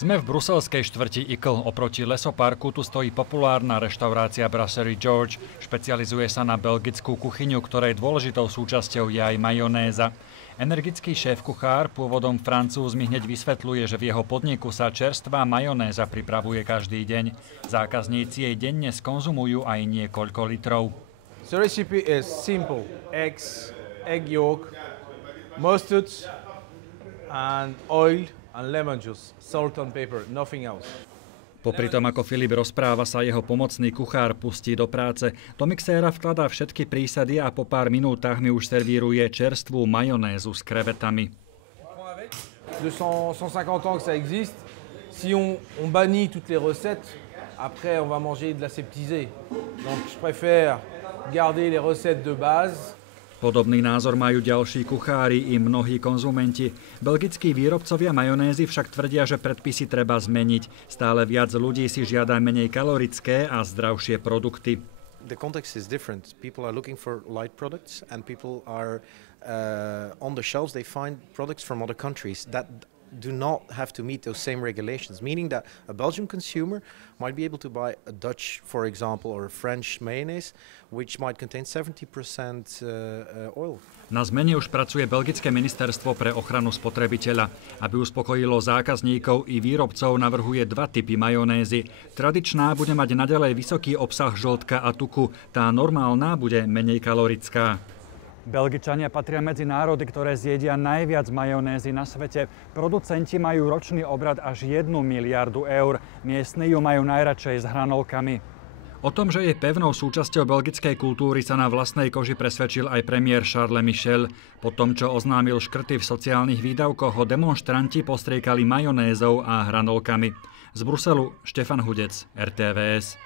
Sme v bruselskej štvrti Icl. Oproti lesoparku tu stojí populárna reštaurácia Brasserie George. Špecializuje sa na belgickú kuchyňu, ktorej dôležitou súčasťou je aj majonéza. Energický šéf-kuchár, pôvodom Francúz, mi hneď vysvetľuje, že v jeho podniku sa čerstvá majonéza pripravuje každý deň. Zákazníci jej denne skonzumujú aj niekoľko litrov. The recipe is simple: eggs, egg yolk, mustard and oil and lemon juice, salt and pepper, nothing else. Popri tom, ako Filip rozpráva, sa jeho pomocný kuchár pustí do práce. Do mixéra vkladá všetky prísady a po pár minútach mi už servíruje čerstvú majonézu s krevetami. 150 ans que ça existe. Si on bannit toutes les recettes, après on va manger de l'aseptisé. Donc je préfère garder les recettes de base. Podobný názor majú ďalší kuchári i mnohí konzumenti. Belgickí výrobcovia majonézy však tvrdia, že predpisy treba zmeniť. Stále viac ľudí si žiada menej kalorické a zdravšie produkty. The context is different. People are looking for light products and people are on the shelves they find products from other countries that do not have to meet those same regulations, meaning that a Belgian consumer might be able to buy a Dutch, for example, or a French mayonnaise, which might contain 70% oil. Na zmene už pracuje Belgické ministerstvo pre ochranu spotrebiteľa. Aby uspokojilo zákazníkov i výrobcov, navrhuje dva typy majonézy. Tradičná bude mať naďalej vysoký obsah žltka a tuku, tá normálna bude menej kalorická. Belgičania patria medzi národy, ktoré zjedia najviac majonézy na svete. Producenti majú ročný obrad až 1 miliardu eur. Miestni ju majú najradšej s hranolkami. O tom, že je pevnou súčasťou belgickej kultúry, sa na vlastnej koži presvedčil aj premiér Charles Michel. Po tom, čo oznámil škrty v sociálnych výdavkoch, ho demonštranti postriekali majonézou a hranolkami. Z Bruselu Štefan Hudec, RTVS.